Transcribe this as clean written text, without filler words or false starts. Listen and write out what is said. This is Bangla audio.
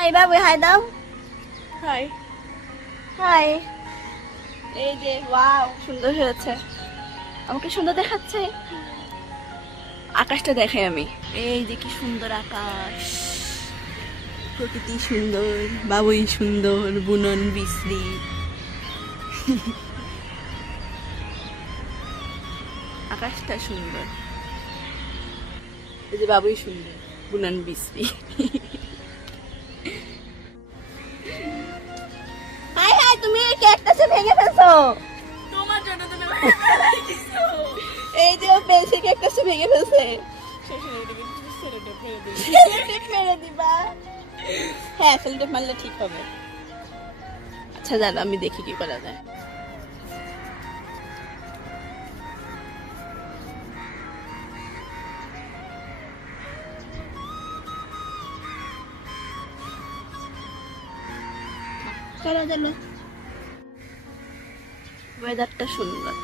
হাই বাবু, হাই দাও। হাই। হাই। এই যে ওয়াও, সুন্দর হয়েছে। আমাকে সুন্দর দেখাচ্ছে। আকাশটা দেখাই আমি। এই যে কি সুন্দর আকাশ, প্রকৃতি সুন্দর, বাবুই সুন্দর, বুনন বিশ্রী। আকাশটা সুন্দর, এই যে বাবুই সুন্দর, বুনন বিশ্রী। হাই হাই, তুমি এই ক্যাকটাসে ভেঙে ফেলছো। তোমার জন্য তুমি এই যে ও পেন্সিল ক্যাকটাসে ভেঙে ফেলছে। সেলোটেপ মেরে দিবা? হ্যাঁ, সেলোটেপ মারলে ঠিক হবে। আচ্ছা জানো, আমি দেখি কি করা যায়। চলো চলো, ওয়েদারটা সুন্দর।